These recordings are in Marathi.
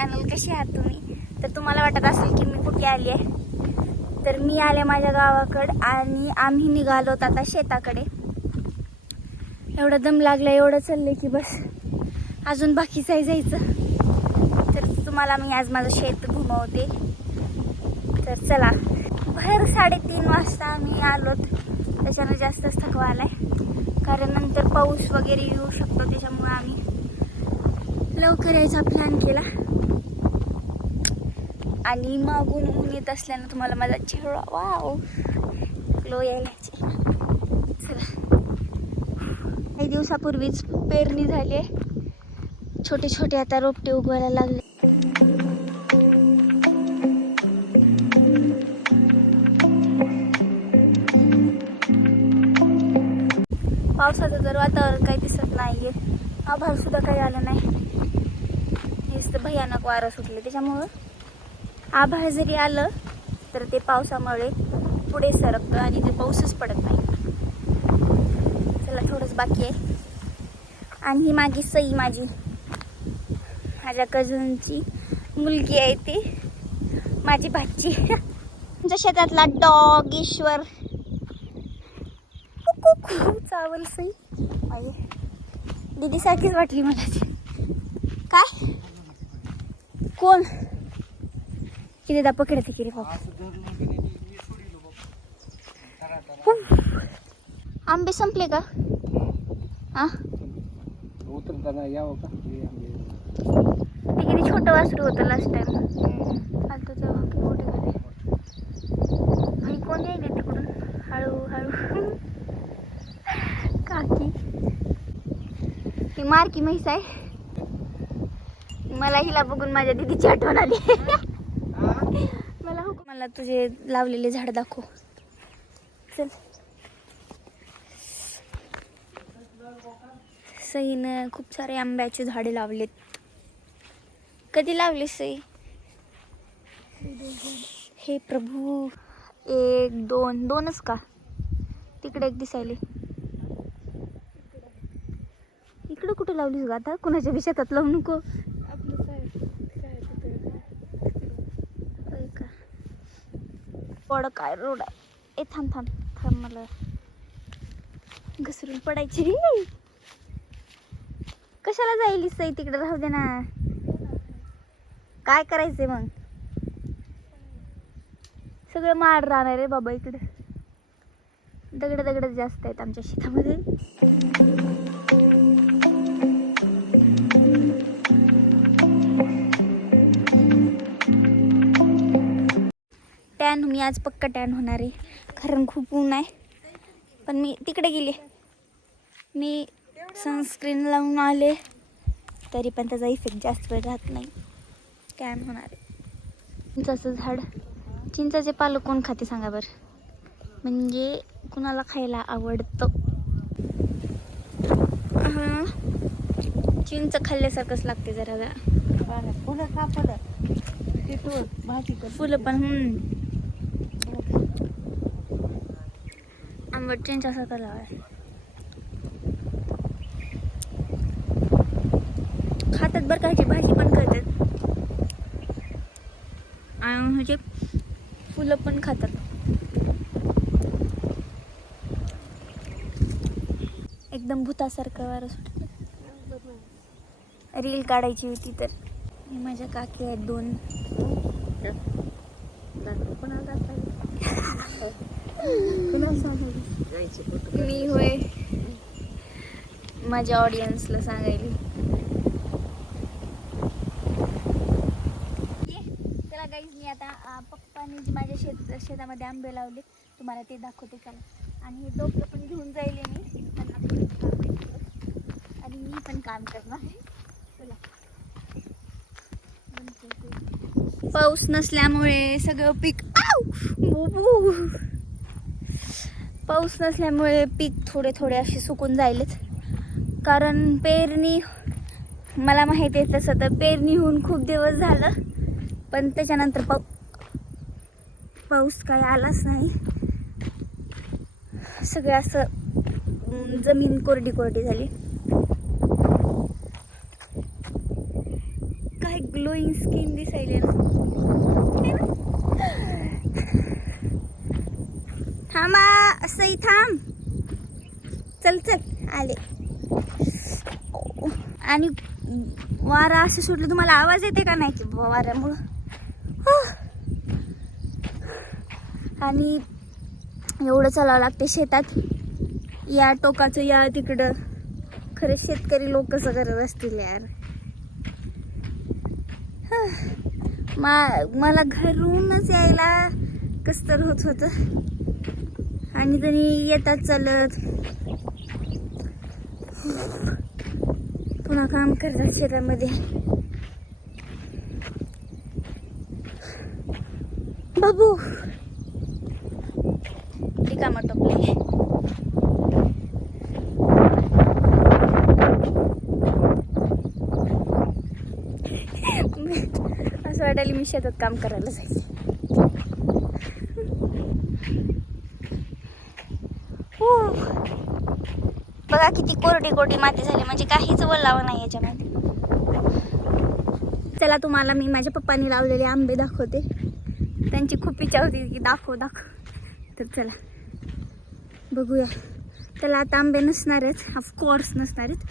चॅनल कशी आहात तुम्ही? तर तुम्हाला वाटत असेल की मी कुठे आली आहे. तर मी आले माझ्या गावाकडं आणि आम्ही निघालो आता शेताकडे. एवढं दम लागलं एवढं चाललंय की बस. अजून बाकीच आहे जायचं. तर तुम्हाला मी आज माझं शेत घुमवते. तर चला. भर साडेतीन वाजता आम्ही आलो त्याच्यानं जास्तच थकवा आहे कारण नंतर पाऊस वगैरे येऊ शकतो त्याच्यामुळे आम्ही लवकर यायचा प्लॅन केला. आणि मागून ऊन येत असल्यानं तुम्हाला माझा चेहरा वाव. ग्लो यायला चला. काही दिवसापूर्वीच पेरणी झाली आहे. छोटे छोटे आता रोपटे उगवायला लागले. पावसाचं तर वातावरण काही दिसत नाहीये. आभार सुद्धा काही आलं नाही. नुसतं भयानक वारं सुटले त्याच्यामुळं. आभाळ जरी आलं तर ते पावसामुळे पुढे सरकतं आणि ते पाऊसच पडत नाही. चला थोडंच बाकी आहे. आणि ही मागे सई माझी. माझ्या कझनची मुलगी आहे ती. माझी भाची. तुमच्या शेतातला डॉग ईश्वर. चावल सई. माझी दीदीसारखीच वाटली मला ती. काय? कोण? किती दा पकडते की रे बाबा आंबे संपले का? हा उतरताना यावं का ते किती छोटं वासरू होतं लास्ट टाइम आलतो तेव्हा किती मोठे झाले. आणि कोण येईल तिकडून? हळू हळू. काकी. ही मारकी म्हैस आहे. मला हिला बघून माझ्या दीदीची आठवण आली. मला तुझे लावलेले झाड दाखव. चल. सईनं खूप सारे आंब्याचे झाडे लावलेत. कधी लावले सई? हे प्रभू. एक दोन. दोनच का? तिकडे एक दिसायले. इकडं कुठे लावलीस ग आता? कुणाच्या बी शेतात लावू नको होय का पड काय रोड आहे? ए थांब थांब थांब मला घसरून पडायची. रे कशाला जाईल सई तिकडे राहू दे ना. काय करायचंय मग? सगळं माड राहणार रे बाबा इकडे. दगड दगड जास्त आहेत आमच्या शेतामध्ये. टॅन मी आज पक्का टॅन होणार आहे. कारण खूप ऊन आहे. पण मी तिकडे गेले. मी सनस्क्रीन लावून आले. तरी पण त्याचा इफेक्ट जास्त वेळ राहत नाही. टॅन होणार आहे. चिंचाचं झाड. चिंचाचे पालं कोण खाते सांगा बरं? म्हणजे कुणाला खायला आवडतं. चिंच खाल्ल्यासारखंच लागते जरा. फुलं तिथून भाजी कर फुलं पण हम्म. आंबट चिंचासारखं लावाय खातात बरं कायची भाजी पण करतात. आणि म्हणजे फुलं पण खातात. एकदम भूतासारखं वारं सुटलं रील काढायची होती तर. हे माझ्या काकी आहेत दोन. कोणाला जायचे कुठं मी होय माझ्या ऑडियन्सला सांगायली चला गाईज मी आता पप्पानी जे माझ्या शेत शेतामध्ये आंबे लावले तुम्हाला ते दाखवते चला आणि हे डोकं पण घेऊन जाईल मी. आणि मी पण काम करणार. चला पाऊस नसल्यामुळे सगळं पीक आऊ! पाऊस नसल्यामुळे पीक थोडे थोडे असे सुकून जायलेत कारण पेरणी मला माहिती आहे तसं तर पेरणी होऊन खूप दिवस झालं पण त्याच्यानंतर पाऊ पाऊस काही आलाच नाही. सगळं असं जमीन कोरडी कोरडी झाली. काही ग्लोईंग स्किन दिसायली ना है ना? थांबा असंही थांब. चल चल आले. आणि वारा असं सुटलं तुम्हाला आवाज येते का नाही की बुवा वाऱ्यामुळं? हो. आणि एवढं चालावं लागते शेतात. या टोकाचं या तिकडं. खरे शेतकरी लोक कसं करत असतील यार. मा मला घरूनच यायला कसतर होत होतं. आणि तरी येतात चालत. पुन्हा काम करतात शेतामध्ये बाबू. रिकामा टोपले. असं वाटायला मी शेतात काम करायला जायचे हो बघा किती कोरडी कोरडी माती झाली म्हणजे काहीच वल्लावा नाही याच्यामध्ये. चला तुम्हाला मी माझ्या पप्पांनी लावलेले आंबे दाखवते. त्यांची खूप इच्छा होती की दाखव दाखव. तर चला बघूया. त्याला आता आंबे नसणार आहेत. ऑफकोर्स नसणार आहेत.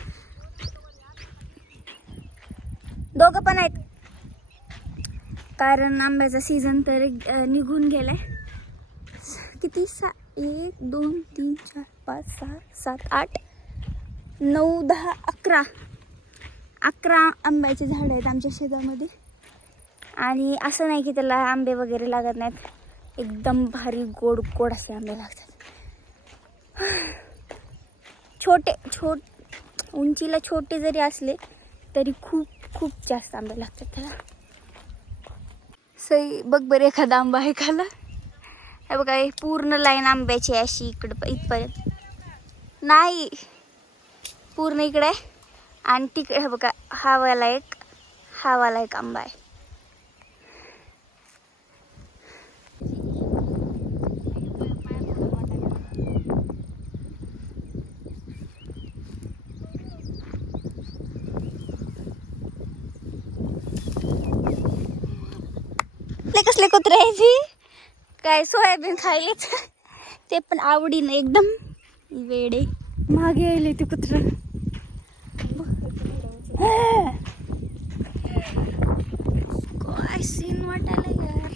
दोघं पण आहेत. कारण आंब्याचा सीझन तर अं, निघून गेलाय. किती? सा एक दोन तीन चार पाच सहा सात आठ. नऊ दहा अकरा. अकरा आंब्याचे झाडं आहेत आमच्या शेतामध्ये. आणि असं नाही की त्याला आंबे वगैरे लागत नाहीत. एकदम भारी गोड गोड असे आंबे लागतात. छोटे छोट उंचीला छोटे जरी असले तरी खूप खूप जास्त आंबे लागतात त्याला. सई बघ बरं एखादा आंबा आहे खाला हे बघा हे पूर्ण लाईन आंब्याची अशी इकडं इथपर्यंत. नाही. पूर्ण इकडे आणि तिकडे हे बघा हा वाला एक हा वाला एक आंबा आहे. कसले कुत्रे आहे काय सोयाबीन खायलेच ते पण आवडीनं एकदम. वेडे. मागे यायले ते कुत्र. काय सीन वाटायला यार.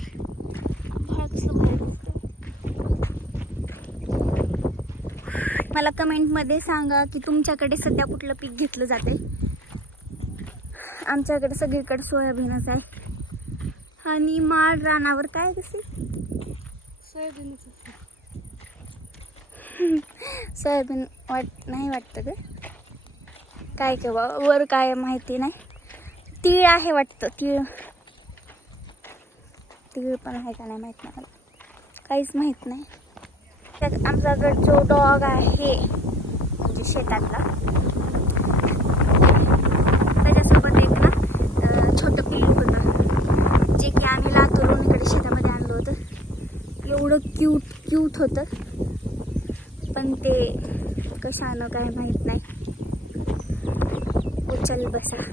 मला कमेंटमध्ये सांगा की तुमच्याकडे सध्या कुठलं पीक घेतलं जाते आमच्याकडे सगळीकडे सोयाबीनच आहे. आणि माळ रानावर काय कशी सोयाबीनच. सोयाबीन वाट नाही वाटतं ग काय किंवा बा वर काय माहिती नाही. तीळ आहे वाटतं तीळ. तीळ पण आहे का नाही माहीत नाही मला. काहीच माहीत नाही. त्यात आमच्याकडे जो डॉग आहे. म्हणजे शेतातला. त्याच्यासोबत एक ना छोटं पिल्लू होतं. जे की आम्ही लातूरून इकडे शेतामध्ये आणलं होतं. एवढं क्यूट क्यूट होतं. पण ते कशानं काय माहीत नाही. उचल बसा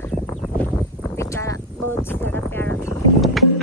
बेचारा बहुत ज़्यादा प्यारा था